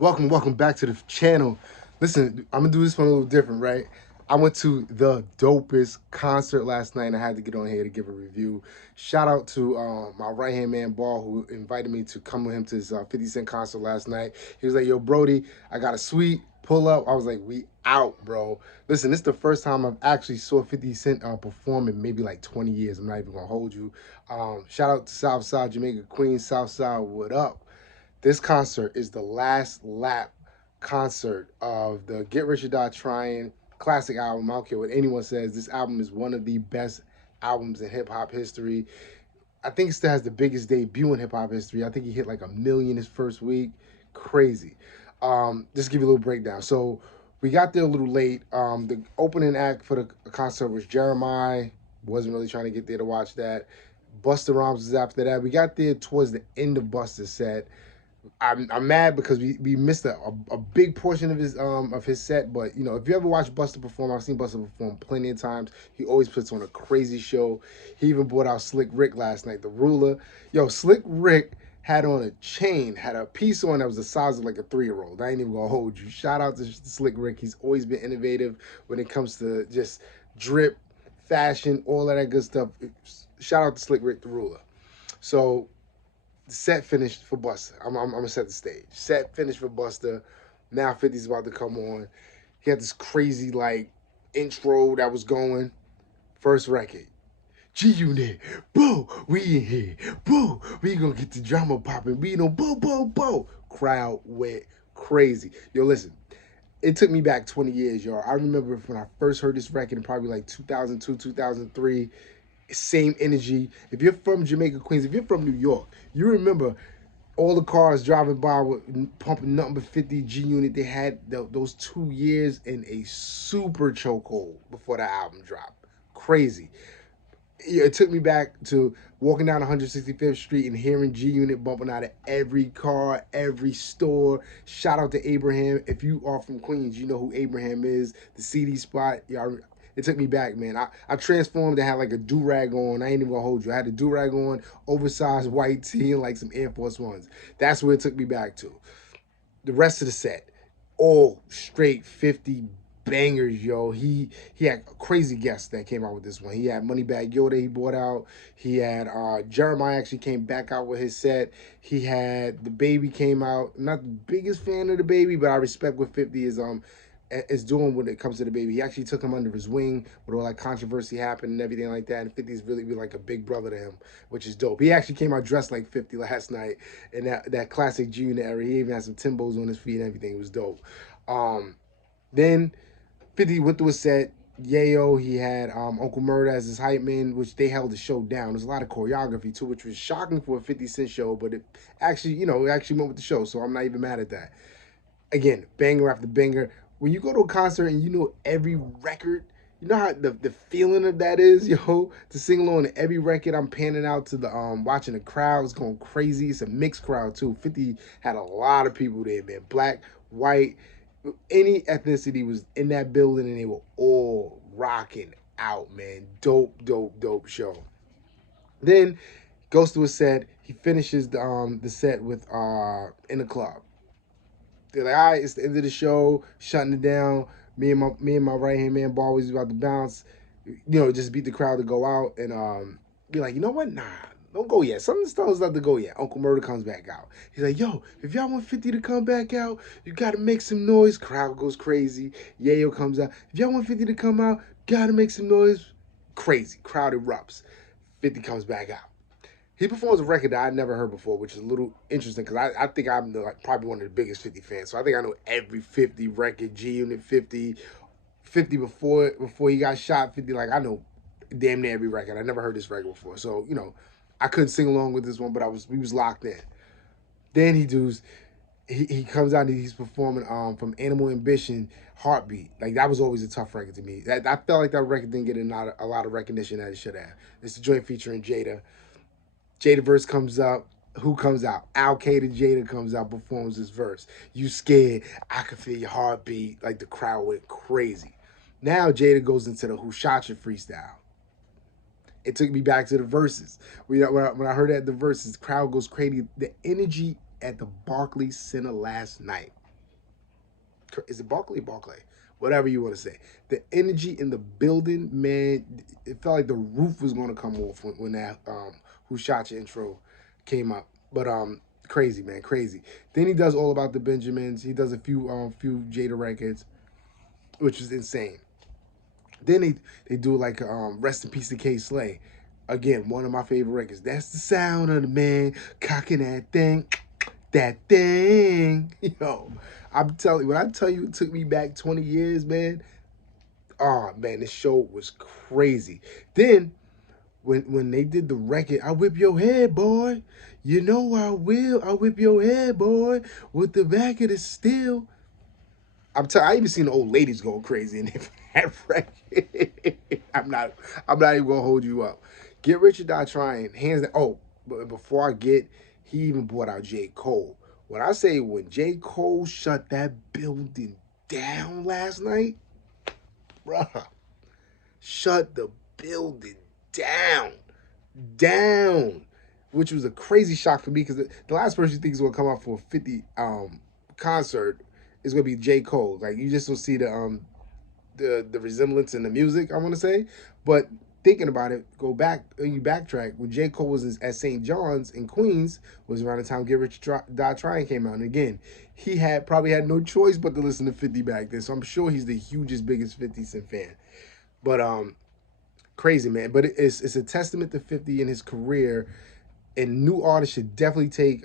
Welcome back to the channel. Listen, I'm gonna do this one a little different, right? I went to the dopest concert last night and I had to get on here to give a review. Shout out to my right hand man, Ball, who invited me to come with him to his 50 Cent concert last night. He was like, yo, Brody, I got a suite, pull up. I was like, we out, bro. Listen, this is the first time I've actually saw 50 Cent perform in maybe like 20 years. I'm not even gonna hold you. Shout out to Southside, Jamaica, Queens, Southside, what up? This concert is the last lap concert of the Get Rich or Die Trying classic album. I don't care what anyone says. This album is one of the best albums in hip hop history. I think it still has the biggest debut in hip hop history. I think he hit like a million his first week. Crazy. Just give you a little breakdown. So we got there a little late. The opening act for the concert was Jeremiah. Wasn't really trying to get there to watch that. Busta Rhymes was after that. We got there towards the end of Busta's set. I'm mad because we missed a big portion of his set. But you know, if you ever watch Buster perform, I've seen Buster perform plenty of times. He always puts on a crazy show. He even brought out Slick Rick last night, the ruler. Yo, Slick Rick had on a chain, had a piece on that was the size of like a 3-year-old. I ain't even gonna hold you. Shout out to Slick Rick. He's always been innovative when it comes to just drip, fashion, all of that good stuff. Shout out to Slick Rick, the ruler. So the set finished for Buster. I'm gonna set the stage. Set finished for Buster. Now 50's about to come on. He had this crazy like intro that was going. First record. G Unit, boo, we in here, boo, we gonna get the drama popping, we know, boo, boo, boo. Crowd went crazy. Yo, listen, it took me back 20 years, y'all. I remember when I first heard this record in probably like 2002, 2003. Same energy. If you're from Jamaica, Queens, if you're from New York, you remember all the cars driving by with pumping nothing but 50 G Unit. They had those 2 years in a super chokehold before the album dropped. Crazy. It took me back to walking down 165th Street and hearing G Unit bumping out of every car, every store. Shout out to Abraham. If you are from Queens, you know who Abraham is. The CD spot. Yeah, it took me back, man. I transformed and had like a do rag on. I ain't even gonna hold you. I had a do rag on, oversized white tee, and like some Air Force Ones. That's where it took me back to. The rest of the set, all straight 50 bangers, yo. He had crazy guests that came out with this one. He had Moneybag Yoda he brought out. He had Jeremiah actually came back out with his set. He had the baby came out. Not the biggest fan of the baby, but I respect what 50 is doing when it comes to the baby. He actually took him under his wing with all that controversy happened and everything like that. And 50's really be like a big brother to him, which is dope. He actually came out dressed like 50 last night in that classic G Unit era. He even had some Timbos on his feet and everything. It was dope. Then 50 went through a set. Yayo, he had Uncle Murder as his hype man, which they held the show down. There's a lot of choreography too, which was shocking for a 50 Cent show, but it actually, it actually went with the show, so I'm not even mad at that. Again, banger after banger. When you go to a concert and you know every record, you know how the feeling of that is, yo, to sing along to every record. I'm panning out to the watching the crowd. It's going crazy. It's a mixed crowd too. 50 had a lot of people there, man. Black, white, any ethnicity was in that building and they were all rocking out, man. Dope, dope, dope show. Then goes to a set. He finishes the set with In the Club. They're like, all right, it's the end of the show, shutting it down. Me and my right hand man, Ball, was about to bounce, just beat the crowd to go out and be like, you know what? Nah, don't go yet. Some of the stars not to go yet. Uncle Murder comes back out. He's like, yo, if y'all want 50 to come back out, you gotta make some noise. Crowd goes crazy. Yayo comes out. If y'all want 50 to come out, gotta make some noise. Crazy. Crowd erupts. 50 comes back out. He performs a record that I never heard before, which is a little interesting because I think I'm probably one of the biggest 50 fans. So I think I know every 50 record, G Unit 50, 50 before he got shot, 50. Like I know damn near every record. I never heard this record before, so I couldn't sing along with this one, but we was locked in. Then he comes out and he's performing from Animal Ambition, Heartbeat. Like that was always a tough record to me. I felt like that record didn't get a lot of recognition that it should have. It's a joint featuring Jada. Jada verse comes up. Who comes out? Al Qaeda Jada comes out, performs his verse. You scared? I can feel your heartbeat. Like the crowd went crazy. Now Jada goes into the Who Shot You freestyle. It took me back to the verses. When I heard that the verses, the crowd goes crazy. The energy at the Barclays Center last night. Is it Barkley? Barkley, whatever you want to say. The energy in the building, man, it felt like the roof was going to come off when that "Who Shot Your" intro came up. But crazy, man, crazy. Then he does All About the Benjamins. He does a few Jada records, which is insane. Then they do like Rest in Peace to K Slay. Again, one of my favorite records. That's the sound of the man cocking that thing. Yo, I'm telling you, when I tell you it took me back 20 years, man. Oh man, this show was crazy. Then when they did the record, I whip your head, boy. You know I will. I whip your head, boy, with the back of the steel. I even seen the old ladies go crazy in that record. I'm not even gonna hold you up. Get Rich or Die Trying, hands down. Oh, but before I get, he even brought out J. Cole. When I say when J. Cole shut that building down last night, bruh, shut the building down, which was a crazy shock for me because the last person you think is gonna come out for a 50 concert is gonna be J. Cole. Like you just don't see the resemblance in the music, I want to say. But thinking about it, you backtrack when J. Cole was at St. John's in Queens was around the time Get Rich Die Trying came out. And again, he probably had no choice but to listen to 50 back then. So I'm sure he's the biggest 50 Cent fan. But crazy, man. But it's a testament to 50 in his career, and new artists should definitely take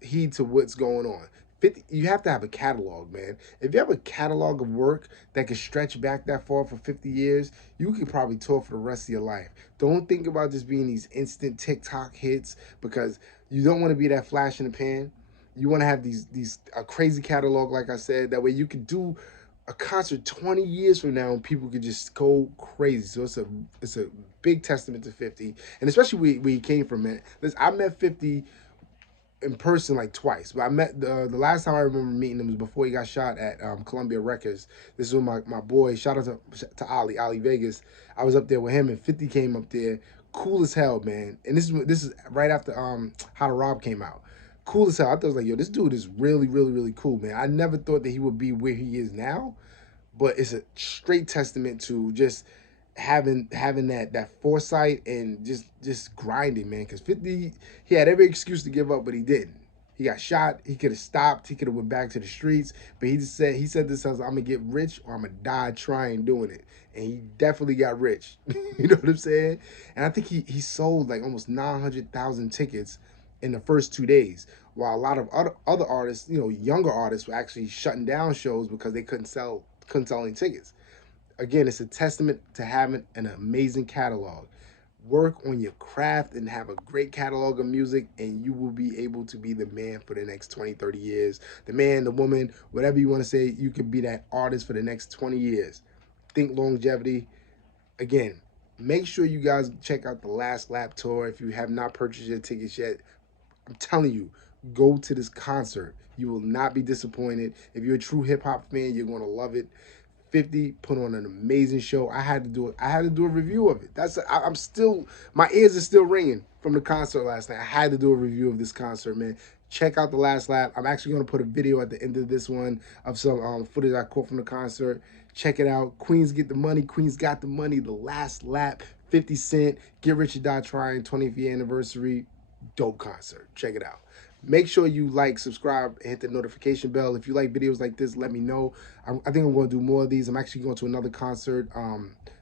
heed to what's going on. 50, you have to have a catalog, man. If you have a catalog of work that can stretch back that far for 50 years, you could probably tour for the rest of your life. Don't think about just being these instant TikTok hits, because you don't want to be that flash in the pan. You want to have a crazy catalog, like I said. That way you could do a concert 20 years from now and people could just go crazy. So it's a big testament to 50, and especially where he came from, man. Listen, I met 50 in person like twice, but I met the last time I remember meeting him was before he got shot at Columbia Records. This is when my boy, shout out to Ali Vegas. I was up there with him, and 50 came up there, cool as hell, man. And this is right after How to Rob came out. Cool as hell. I thought, I was like, yo, this dude is really, really, really cool, man. I never thought that he would be where he is now, but it's a straight testament to just having that foresight and just grinding, man. Because 50, he had every excuse to give up, but he didn't. He got shot. He could have stopped. He could have went back to the streets, but he said this as, I'm gonna get rich or I'm gonna die trying doing it. And he definitely got rich. You know what I'm saying? And I think he sold like almost 900,000 tickets in the first 2 days, while a lot of other artists, younger artists, were actually shutting down shows because they couldn't sell any tickets. Again, it's a testament to having an amazing catalog. Work on your craft and have a great catalog of music, and you will be able to be the man for the next 20, 30 years. The man, the woman, whatever you want to say, you could be that artist for the next 20 years. Think longevity. Again, make sure you guys check out the Last Lap tour. If you have not purchased your tickets yet, I'm telling you, go to this concert. You will not be disappointed. If you're a true hip-hop fan, you're going to love it. 50 put on an amazing show. I had to do it. I had to do a review of it. I'm still, my ears are still ringing from the concert last night. I had to do a review of this concert, man. Check out The Last Lap. I'm actually going to put a video at the end of this one of some footage I caught from the concert. Check it out. Queens get the money. Queens got the money. The Last Lap. 50 Cent. Get Rich or Die Trying. 20th year anniversary. Dope concert. Check it out. Make sure you like, subscribe, and hit the notification bell. If you like videos like this, let me know. I think I'm going to do more of these. I'm actually going to another concert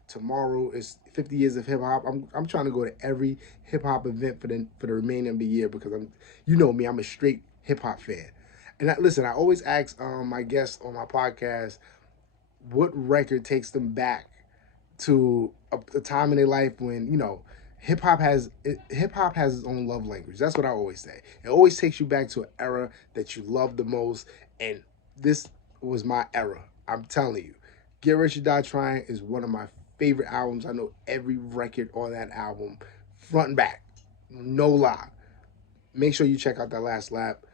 tomorrow. It's 50 years of hip hop. I'm trying to go to every hip hop event for the remainder of the year, because you know me, I'm a straight hip hop fan. And listen, I always ask my guests on my podcast what record takes them back to a time in their life when hip hop has its own love language. That's what I always say. It always takes you back to an era that you love the most, and this was my era. I'm telling you, Get Rich or Die Trying is one of my favorite albums. I know every record on that album, front and back, no lie. Make sure you check out that Last Lap.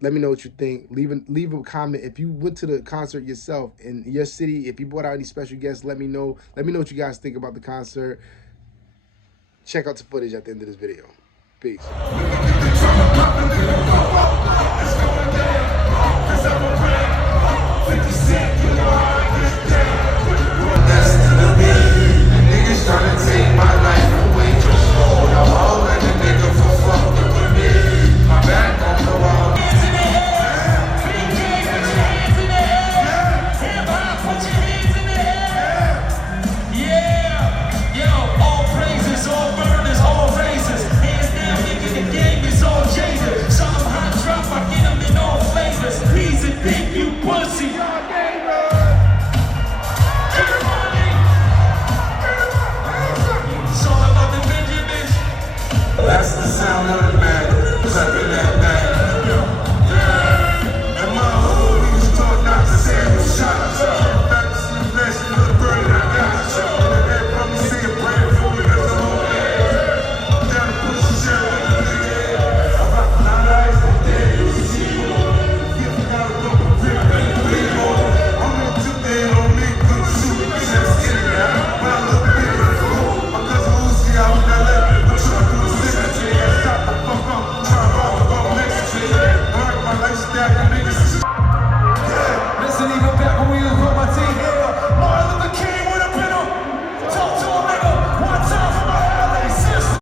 Let me know what you think. Leave a comment. If you went to the concert yourself in your city, if you brought out any special guests, let me know. Let me know what you guys think about the concert. Check out the footage at the end of this video. Peace.